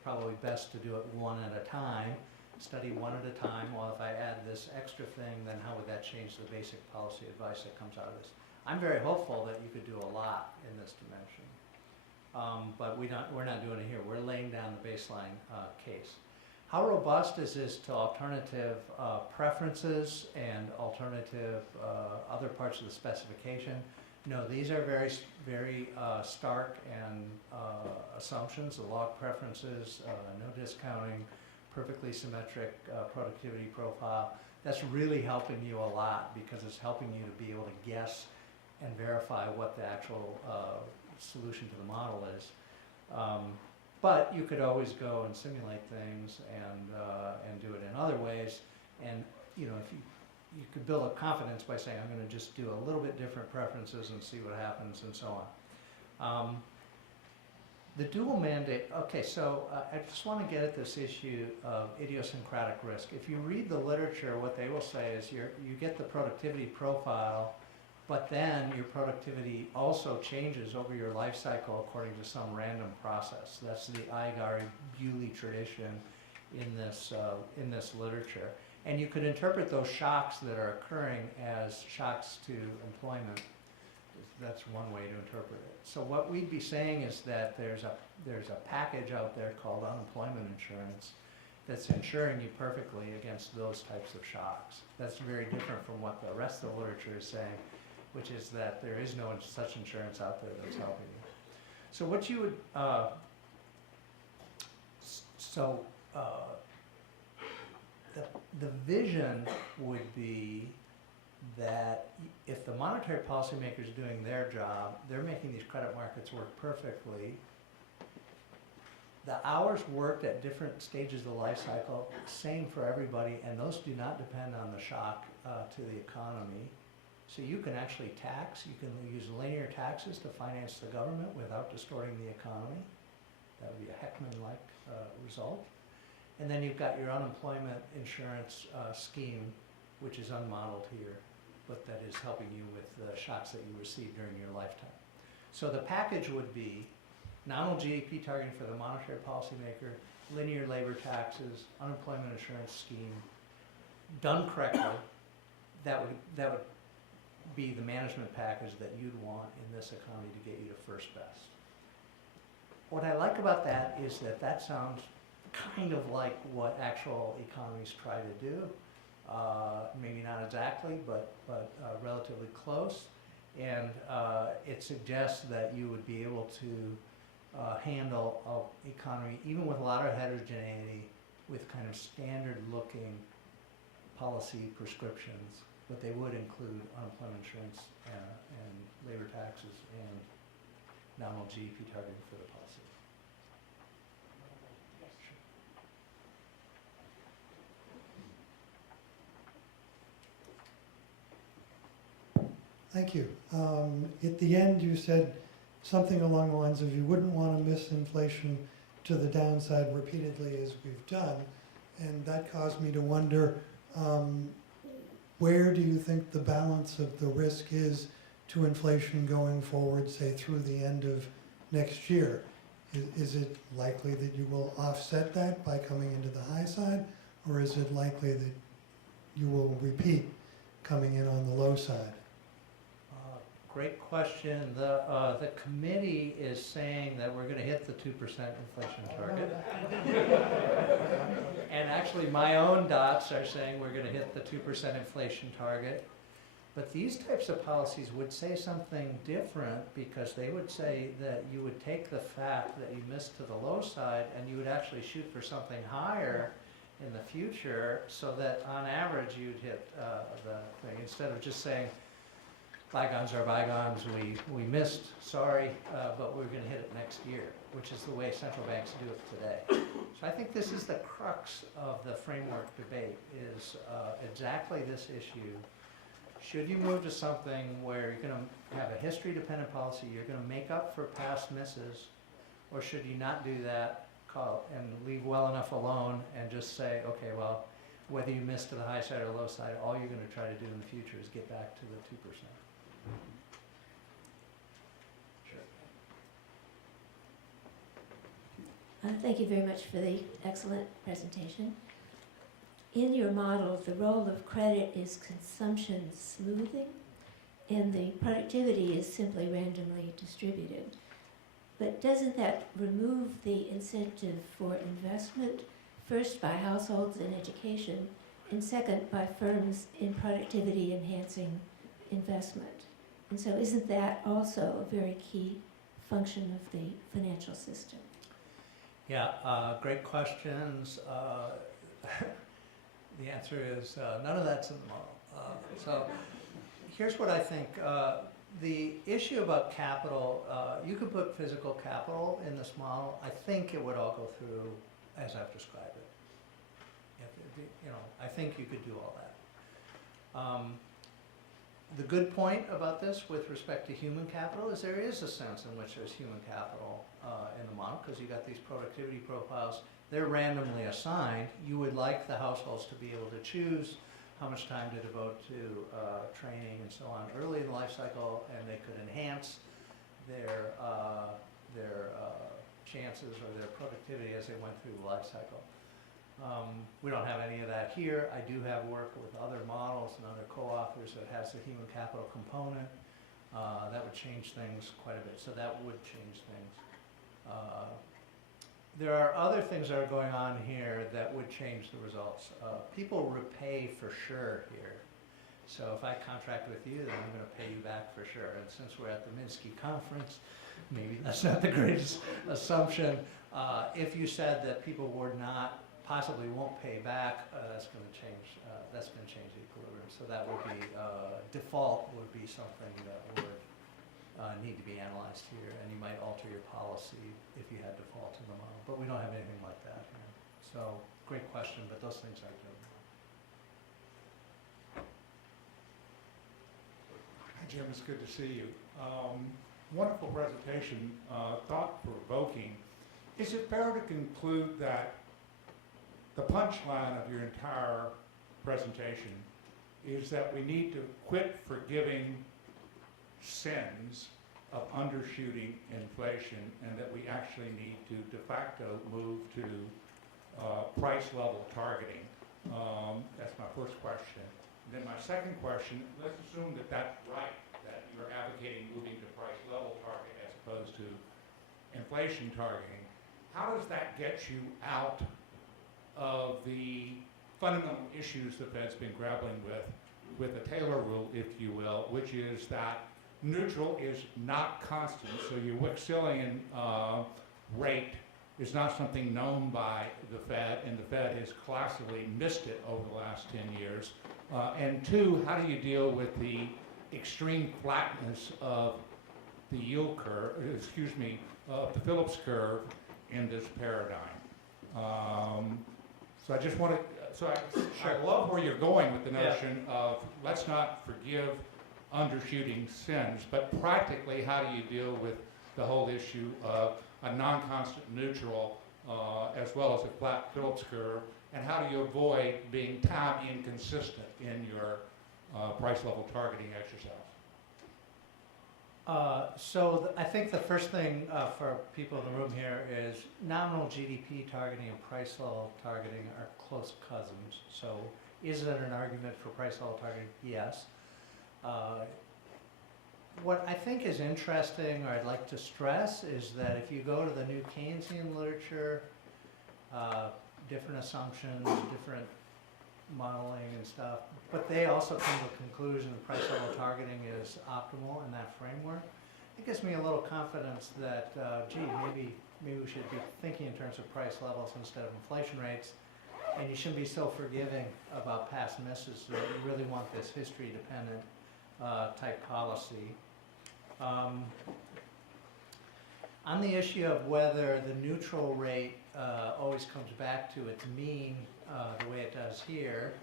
probably best to do it one at a time, study one at a time. Well, if I add this extra thing, then how would that change the basic policy advice that comes out of this? I'm very hopeful that you could do a lot in this dimension. But we're not doing it here. We're laying down the baseline case. How robust is this to alternative preferences and alternative other parts of the specification? No, these are very, very stark and assumptions. The log preferences, no discounting, perfectly symmetric productivity profile. That's really helping you a lot, because it's helping you to be able to guess and verify what the actual solution to the model is. But you could always go and simulate things and do it in other ways. And if you could build up confidence by saying, I'm going to just do a little bit different preferences and see what happens, and so on. The dual mandate, okay, so I just want to get at this issue of idiosyncratic risk. If you read the literature, what they will say is you get the productivity profile, but then your productivity also changes over your life cycle according to some random process. That's the Igari-Bewley tradition in this literature. And you could interpret those shocks that are occurring as shocks to employment. That's one way to interpret it. So what we'd be saying is that there's a package out there called unemployment insurance that's insuring you perfectly against those types of shocks. That's very different from what the rest of the literature is saying, which is that there is no such insurance out there that's helping you. So what you would, the vision would be that if the monetary policymakers are doing their job, they're making these credit markets work perfectly. The hours worked at different stages of the life cycle, same for everybody, and those do not depend on the shock to the economy. So you can actually tax, you can use linear taxes to finance the government without distorting the economy. That would be a Heckman-like result. And then you've got your unemployment insurance scheme, which is unmodeled here, but that is helping you with the shocks that you receive during your lifetime. So the package would be nominal GDP targeting for the monetary policymaker, linear labor taxes, unemployment insurance scheme, done correctly. That would be the management package that you'd want in this economy to get you to first best. What I like about that is that sounds kind of like what actual economies try to do. Maybe not exactly, but relatively close. And it suggests that you would be able to handle an economy, even with a lot of heterogeneity, with kind of standard looking policy prescriptions, but they would include unemployment insurance and labor taxes and nominal GDP targeting for the policy. Thank you. At the end, you said something along the lines of you wouldn't want to miss inflation to the downside repeatedly as we've done, and that caused me to wonder, where do you think the balance of the risk is to inflation going forward, say through the end of next year? Is it likely that you will offset that by coming into the high side, or is it likely that you will repeat coming in on the low side? Great question. The committee is saying that we're gonna hit the 2% inflation target. And actually, my own dots are saying we're gonna hit the 2% inflation target. But these types of policies would say something different, because they would say that you would take the fact that you missed to the low side and you would actually shoot for something higher in the future, so that on average you'd hit the thing, instead of just saying, bygones are bygones, we missed, sorry, but we're gonna hit it next year, which is the way central banks do it today. So I think this is the crux of the framework debate, is exactly this issue. Should you move to something where you're gonna have a history-dependent policy, you're gonna make up for past misses, or should you not do that, and leave well enough alone and just say, okay, well, whether you miss to the high side or low side, all you're gonna try to do in the future is get back to the 2%. Thank you very much for the excellent presentation. In your model, the role of credit is consumption smoothing, and the productivity is simply randomly distributed. But doesn't that remove the incentive for investment, first by households in education, and second by firms in productivity enhancing investment? And so isn't that also a very key function of the financial system? Yeah, great questions. The answer is none of that's in the model. So here's what I think. The issue about capital, you could put physical capital in this model. I think it would all go through as I've described it. I think you could do all that. The good point about this with respect to human capital is there is a sense in which there's human capital in the model, because you got these productivity profiles. They're randomly assigned. You would like the households to be able to choose how much time to devote to training and so on early in the life cycle, and they could enhance their chances or their productivity as they went through the life cycle. We don't have any of that here. I do have work with other models and other co-authors that has the human capital component. That would change things quite a bit. So that would change things. There are other things that are going on here that would change the results. People repay for sure here. So if I contract with you, then I'm going to pay you back for sure. And since we're at the Minsky conference, maybe that's not the greatest assumption. If you said that people would not, possibly won't pay back, that's going to change. That's going to change the equilibrium. So that would be default would be something that would need to be analyzed here, and you might alter your policy if you had default in the model. But we don't have anything like that here. So great question, but those things are good. Hi, Jim. It's good to see you. Wonderful presentation, thought-provoking. Is it fair to conclude that the punchline of your entire presentation is that we need to quit forgiving sins of undershooting inflation, and that we actually need to de facto move to price level targeting? That's my first question. And then my second question, let's assume that that's right, that you're advocating moving to price level target as opposed to inflation targeting. How does that get you out of the fundamental issues the Fed's been grappling with the Taylor rule, if you will, which is that neutral is not constant, so your Wicksilian rate is not something known by the Fed, and the Fed has classically missed it over the last 10 years. And two, how do you deal with the extreme flatness of the yield curve, the Phillips curve in this paradigm? So I just want to, I love where you're going with the notion of let's not forgive undershooting sins, but practically how do you deal with the whole issue of a non-constant neutral as well as a flat Phillips curve, and how do you avoid being time inconsistent in your price level targeting exercise? I think the first thing for people in the room here is nominal GDP targeting and price level targeting are close cousins. So is it an argument for price level targeting? Yes. What I think is interesting, or I'd like to stress, is that if you go to the new Keynesian literature, different assumptions, different modeling and stuff, but they also come to the conclusion that price level targeting is optimal in that framework. It gives me a little confidence that, gee, maybe we should be thinking in terms of price levels instead of inflation rates, and you shouldn't be so forgiving about past misses, so that you really want this history-dependent type policy. On the issue of whether the neutral rate always comes back to its mean the way it does here,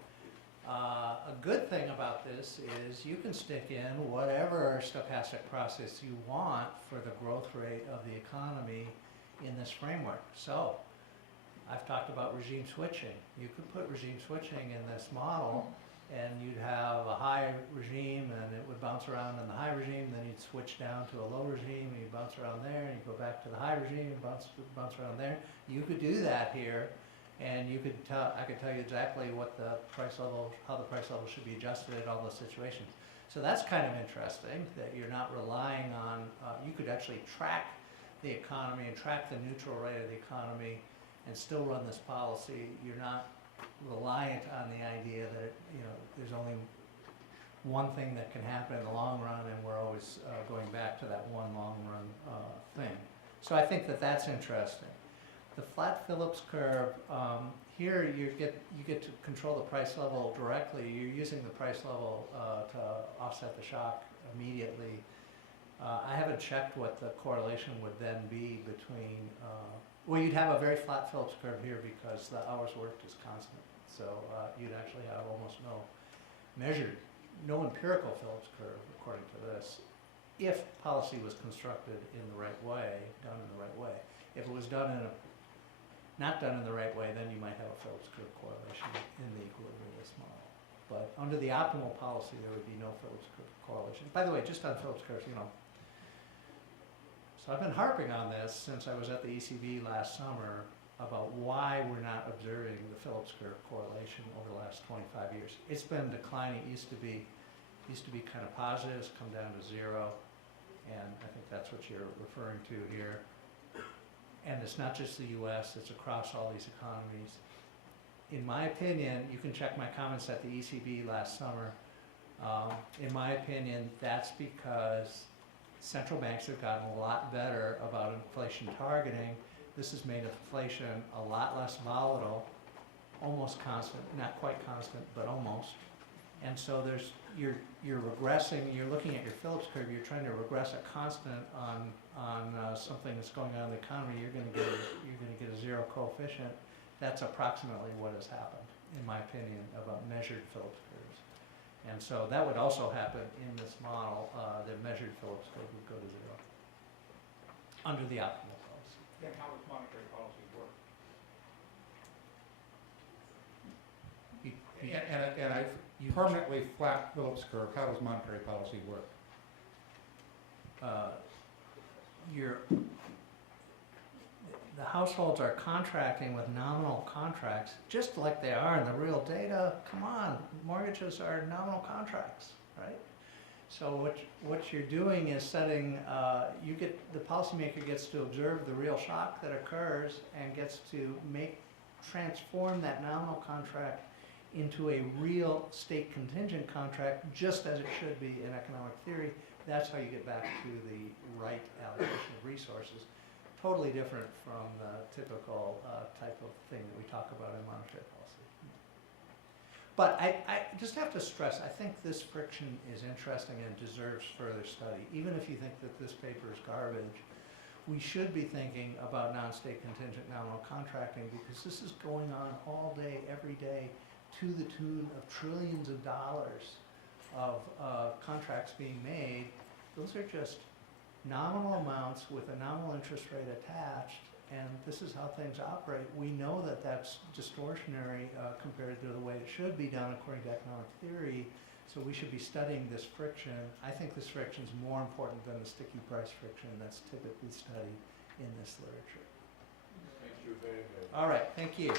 a good thing about this is you can stick in whatever stochastic process you want for the growth rate of the economy in this framework. So I've talked about regime switching. You could put regime switching in this model, and you'd have a high regime and it would bounce around in the high regime, then you'd switch down to a low regime and you'd bounce around there, and you'd go back to the high regime and bounce around there. You could do that here, and you could I could tell you exactly what the price level, how the price level should be adjusted at all those situations. So that's kind of interesting, that you're not relying on, you could actually track the economy and track the neutral rate of the economy and still run this policy. You're not reliant on the idea that, you know, there's only one thing that can happen in the long run, and we're always going back to that one long run thing. So I think that that's interesting. The flat Phillips curve, here you get to control the price level directly. You're using the price level to offset the shock immediately. I haven't checked what the correlation would then be between, well, you'd have a very flat Phillips curve here because the hours worked is constant. So you'd actually have almost no empirical Phillips curve according to this, if policy was constructed in the right way, done in the right way. If it was not done in the right way, then you might have a Phillips curve correlation in the equilibrium model. But under the optimal policy, there would be no Phillips curve correlation. By the way, just on Phillips curves, you know, so I've been harping on this since I was at the ECB last summer about why we're not observing the Phillips curve correlation over the last 25 years. It's been declining. It used to be kind of positive, it's come down to 0, and I think that's what you're referring to here. And it's not just the US, it's across all these economies. In my opinion, you can check my comments at the ECB last summer. In my opinion, that's because central banks have gotten a lot better about inflation targeting. This has made inflation a lot less volatile, almost constant, not quite constant, but almost. And so you're regressing, you're looking at your Phillips curve, you're trying to regress a constant on something that's going on in the economy, you're gonna get a 0 coefficient. That's approximately what has happened, in my opinion, about measured Phillips curves. And so that would also happen in this model, the measured Phillips curve would go to 0 under the optimal policy. Then how does monetary policy work? And a permanently flat Phillips curve, how does monetary policy work? The households are contracting with nominal contracts, just like they are in the real data. Come on, mortgages are nominal contracts, right? So what you're doing is setting, the policymaker gets to observe the real shock that occurs and gets to transform that nominal contract into a real state contingent contract, just as it should be in economic theory. That's how you get back to the right allocation of resources. Totally different from the typical type of thing that we talk about in monetary policy. But I just have to stress, I think this friction is interesting and deserves further study. Even if you think that this paper is garbage, we should be thinking about non-state contingent nominal contracting, because this is going on all day, every day, to the tune of trillions of dollars of contracts being made. Those are just nominal amounts with a nominal interest rate attached, and this is how things operate. We know that that's distortionary compared to the way it should be done according to economic theory, so we should be studying this friction. I think this friction is more important than the sticky price friction that's typically studied in this literature. Thank you very much. All right, thank you.